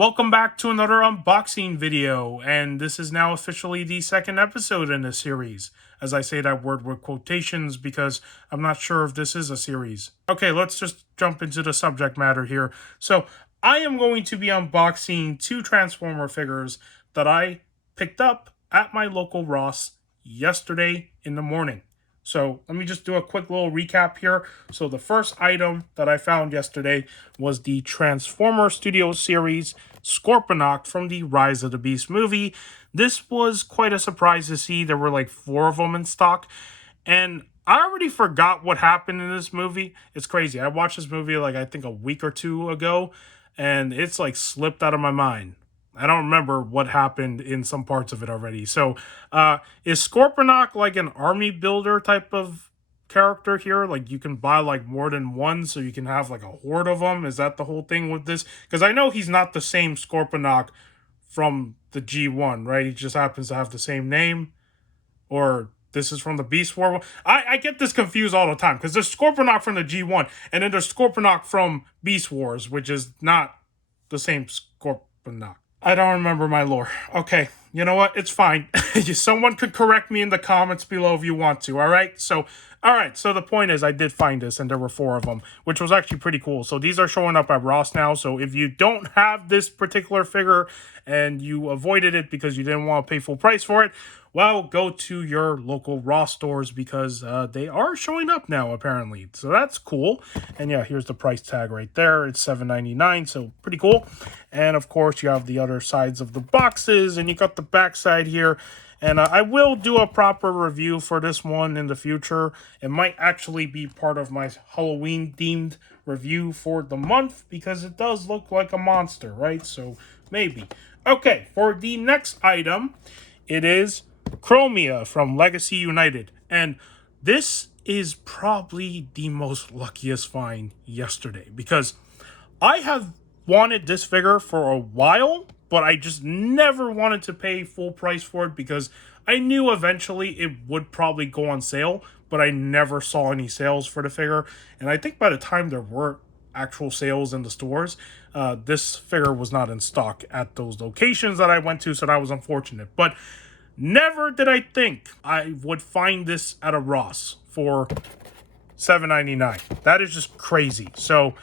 Welcome back to another unboxing video, and this is now officially the second episode in this series. As I say that word with quotations because I'm not sure if this is a series. Okay, let's just jump into the subject matter here. So, I am going to be unboxing two Transformer figures that I picked up at my local Ross yesterday in the morning. So let me just do a quick little recap here. So the first item that I found yesterday was the Transformer Studio Series Scorponok from the Rise of the Beast movie. This was quite a surprise to see. There were like 4 of them in stock. And I already forgot what happened in this movie. It's crazy. I watched this movie like I think a week or two ago. And it's like slipped out of my mind. I don't remember what happened in some parts of it already. So, is Scorponok like an army builder type of character here? Like, you can buy like more than one, so you can have like a horde of them? Is that the whole thing with this? Because I know he's not the same Scorponok from the G1, right? He just happens to have the same name. Or this is from the Beast War. I get this confused all the time, because there's Scorponok from the G1, and then there's Scorponok from Beast Wars, which is not the same Scorponok. I don't remember my lore. Okay, you know what? It's fine. Someone could correct me in the comments below if you want to, alright? So the point is I did find this, and there were 4 of them, which was actually pretty cool. So these are showing up at Ross now, so if you don't have this particular figure and you avoided it because you didn't want to pay full price for it, well, go to your local Ross stores because they are showing up now, apparently. So that's cool. And yeah, here's the price tag right there. It's $7.99, so pretty cool. And of course, you have the other sides of the boxes, and you got the back side here. And I will do a proper review for this one in the future. It might actually be part of my Halloween-themed review for the month because it does look like a monster, right? So maybe. Okay, for the next item, it is Chromia from Legacy United. And this is probably the most luckiest find yesterday because I have wanted this figure for a while, but I just never wanted to pay full price for it because I knew eventually it would probably go on sale, but I never saw any sales for the figure. And I think by the time there were actual sales in the stores, this figure was not in stock at those locations that I went to, so that was unfortunate. But never did I think I would find this at a Ross for $7.99. That is just crazy. So,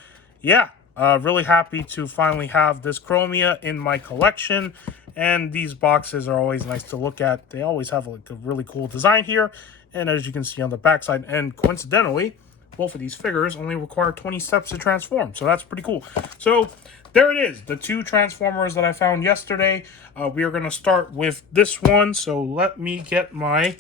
yeah, really happy to finally have this Chromia in my collection. And these boxes are always nice to look at. They always have like a really cool design here. And as you can see on the backside, and coincidentally, both of these figures only require 20 steps to transform. So that's pretty cool. So there it is, the 2 Transformers that I found yesterday. We are going to start with this one. So let me get my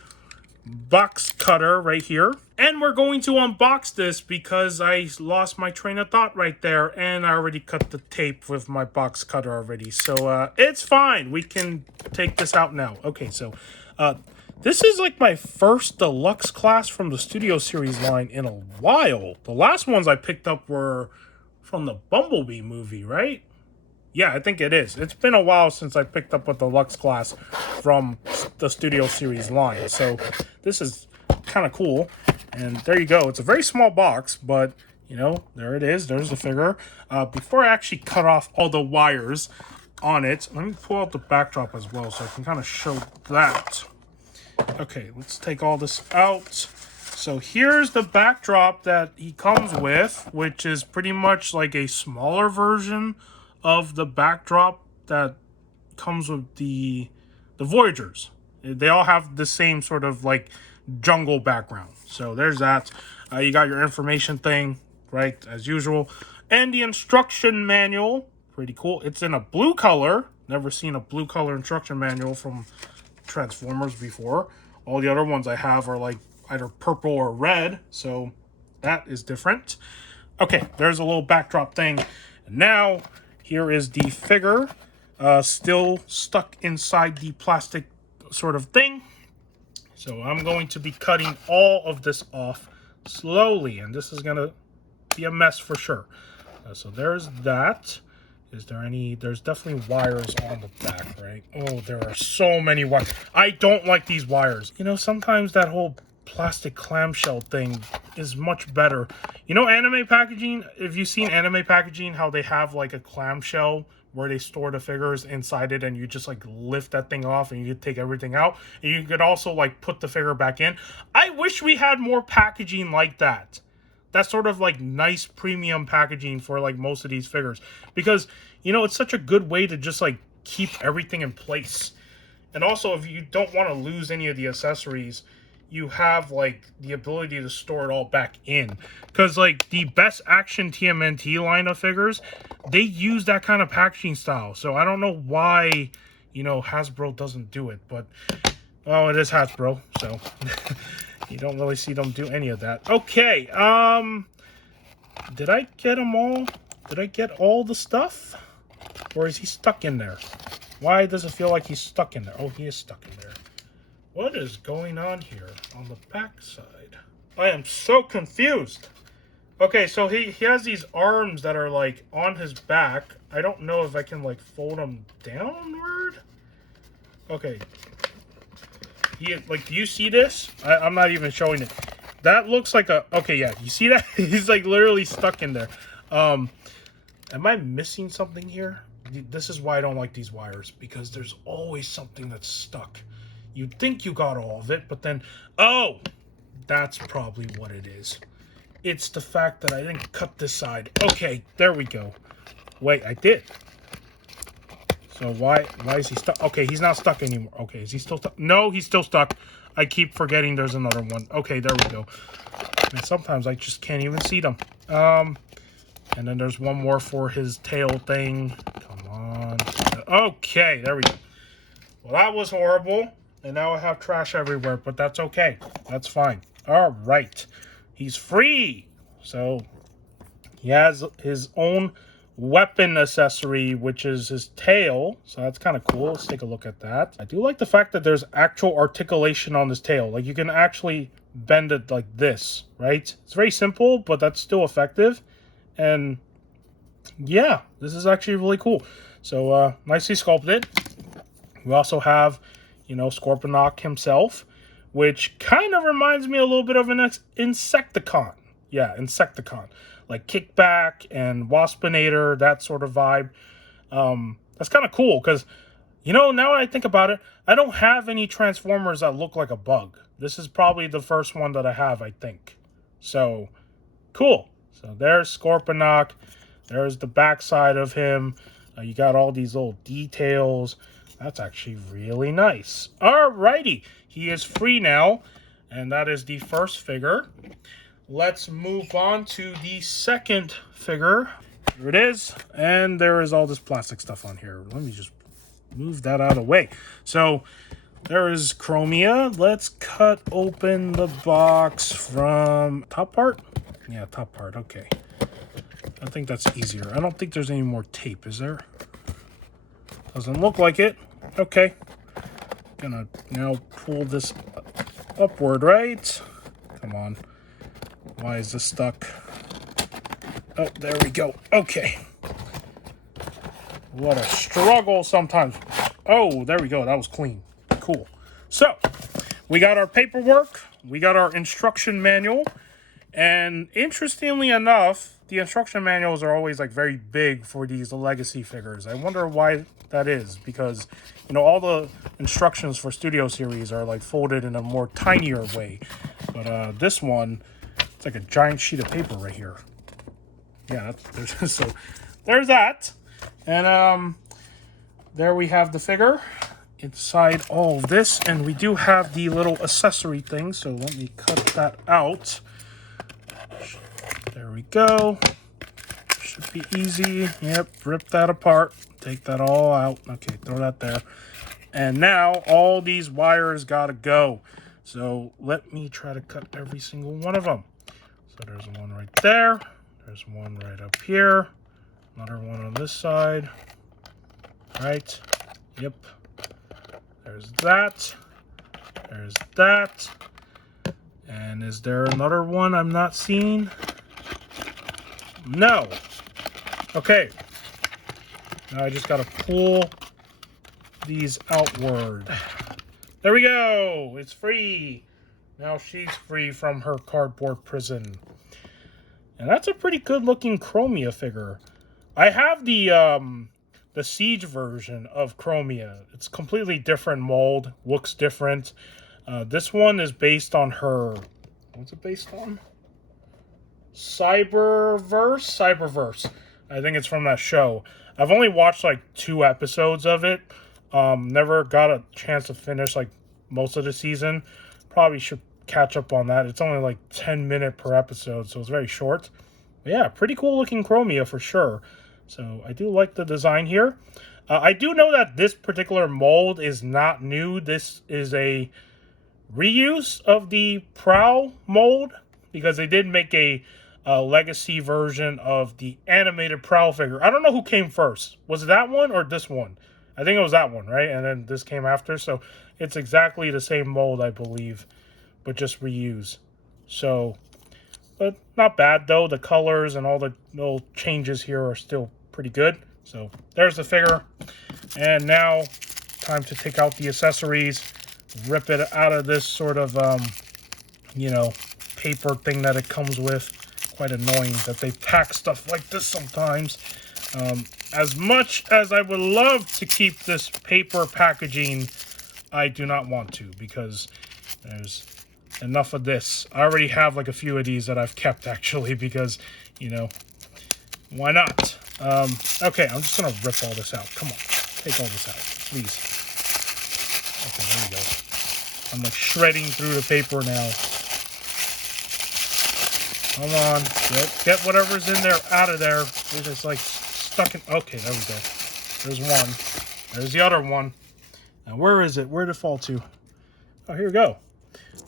box cutter right here. And we're going to unbox this because I lost my train of thought right there. And I already cut the tape with my box cutter already. So it's fine. We can take this out now. Okay, so this is like my first deluxe class from the Studio Series line in a while. The last ones I picked up were from the Bumblebee movie, right? Yeah, I think it is. It's been a while since I picked up a deluxe class from the Studio Series line. So this is kind of cool. And there you go. It's a very small box, but, you know, there it is. There's the figure. Before I actually cut off all the wires on it, let me pull out the backdrop as well so I can kind of show that. Okay, let's take all this out. So here's the backdrop that he comes with, which is pretty much like a smaller version of the backdrop that comes with the Voyagers. They all have the same sort of like jungle background. So there's that. You got your information thing, right, as usual. And the instruction manual, pretty cool. It's in a blue color. Never seen a blue color instruction manual from Transformers before. All the other ones I have are like either purple or red, so that is different. Okay, there's a little backdrop thing. And now, here is the figure, still stuck inside the plastic sort of thing. So I'm going to be cutting all of this off slowly, and this is going to be a mess for sure. So there's that. Is there any... There's definitely wires on the back, right? Oh, there are so many wires. I don't like these wires. You know, sometimes that whole plastic clamshell thing is much better. You know, anime packaging, if you've seen anime packaging, how they have like a clamshell where they store the figures inside it, and you just like lift that thing off and you could take everything out, and you could also like put the figure back in. I wish we had more packaging like that. That's sort of like nice premium packaging for like most of these figures, because you know, it's such a good way to just like keep everything in place. And also, if you don't want to lose any of the accessories, you have like the ability to store it all back in. Because like the Best Action TMNT line of figures, they use that kind of packaging style. So I don't know why, you know, Hasbro doesn't do it. But, well, it is Hasbro, so you don't really see them do any of that. Okay, did I get them all? Did I get all the stuff? Or is he stuck in there? Why does it feel like he's stuck in there? Oh, he is stuck in there. What is going on here on the back side? I am so confused. Okay, so he has these arms that are like on his back. I don't know if I can like fold them downward. Okay. Like, do you see this? I'm not even showing it. That looks like a... Okay, yeah. You see that? He's like literally stuck in there. Am I missing something here? This is why I don't like these wires, because there's always something that's stuck. You'd think you got all of it, but then... Oh! That's probably what it is. It's the fact that I didn't cut this side. Okay, there we go. Wait, I did. So why is he stuck? Okay, he's not stuck anymore. Okay, is he still stuck? No, he's still stuck. I keep forgetting there's another one. Okay, there we go. And sometimes I just can't even see them. And then there's one more for his tail thing. Come on. Okay, there we go. Well, that was horrible. And now I have trash everywhere, but that's okay. That's fine. All right. He's free. So he has his own weapon accessory, which is his tail. So that's kind of cool. Let's take a look at that. I do like the fact that there's actual articulation on this tail. Like, you can actually bend it like this, right? It's very simple, but that's still effective. And yeah, this is actually really cool. So nicely sculpted. We also have, you know, Scorponok himself, which kind of reminds me a little bit of an Insecticon. Yeah, Insecticon. Like Kickback and Waspinator, that sort of vibe. That's kind of cool because, you know, now that I think about it, I don't have any Transformers that look like a bug. This is probably the first one that I have, I think. So, cool. So there's Scorponok. There's the backside of him. You got all these little details. That's actually really nice. Alrighty. He is free now. And that is the first figure. Let's move on to the second figure. Here it is. And there is all this plastic stuff on here. Let me just move that out of the way. So there is Chromia. Let's cut open the box from top part. Yeah, top part. Okay. I think that's easier. I don't think there's any more tape, is there? Doesn't look like it. Okay. Gonna now pull this upward, right? Come on. Why is this stuck? Oh, there we go. Okay. What a struggle sometimes. Oh, there we go. That was clean. Cool. So, we got our paperwork. We got our instruction manual. And interestingly enough, the instruction manuals are always like very big for these legacy figures. I wonder why that is, because, you know, all the instructions for Studio Series are like folded in a more tinier way. But this one, it's like a giant sheet of paper right here. Yeah, so there's that. And there we have the figure inside all of this. And we do have the little accessory thing. So let me cut that out. There we go. Should be easy. Yep, rip that apart. Take that all out. Okay, throw that there. And now all these wires gotta go. So let me try to cut every single one of them. So there's one right there. There's one right up here. Another one on this side. Right. Yep. There's that. There's that. And is there another one I'm not seeing? No. Okay. Now I just got to pull these outward. There we go. It's free. Now she's free from her cardboard prison. And that's a pretty good looking Chromia figure. I have the the Siege version of Chromia. It's completely different mold, looks different. This one is based on her... What's it based on? Cyberverse. I think it's from that show. I've only watched like 2 episodes of it. Never got a chance to finish like most of the season. Probably should catch up on that. It's only like 10-minute per episode, so it's very short. But yeah, pretty cool looking Chromia for sure. So I do like the design here. I do know that this particular mold is not new. This is a reuse of the Prowl mold, because they did make a legacy version of the animated Prowl figure. I don't know who came first. Was it that one or this one? I think it was that one, right? And then this came after. So it's exactly the same mold, I believe, but just reuse. So, but not bad though. The colors and all the little changes here are still pretty good. So there's the figure. And now time to take out the accessories, rip it out of this sort of, you know, paper thing that it comes with. Quite annoying that they pack stuff like this sometimes. As much as I would love to keep this paper packaging, I do not want to, because there's enough of this. I already have like a few of these that I've kept actually, because, you know, why not? Okay, I'm just gonna rip all this out. Come on, take all this out, please. Okay, there we go. I'm like shredding through the paper now. Come on, get whatever's in there out of there. It's just like stuck in. Okay, there we go. There's one. There's the other one. Now, where is it? Where did it fall to? Oh, here we go.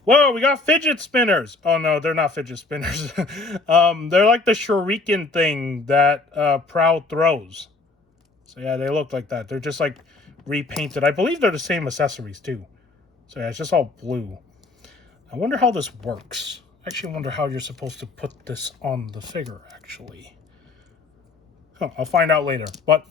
Whoa, we got fidget spinners. Oh, no, they're not fidget spinners. They're like the shuriken thing that Prowl throws. So, yeah, they look like that. They're just, like, repainted. I believe they're the same accessories, too. So, yeah, it's just all blue. I wonder how this works. I actually wonder how you're supposed to put this on the figure, actually. Huh, I'll find out later. But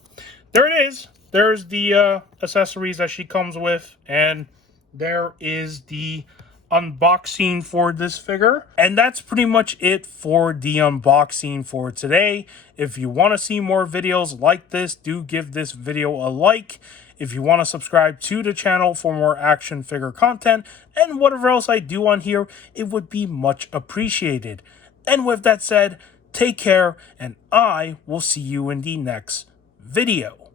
there it is. There's the accessories that she comes with. And there is the unboxing for this figure. And that's pretty much it for the unboxing for today. If you want to see more videos like this, do give this video a like. If you want to subscribe to the channel for more action figure content and whatever else I do on here, it would be much appreciated. And with that said, take care, and I will see you in the next video.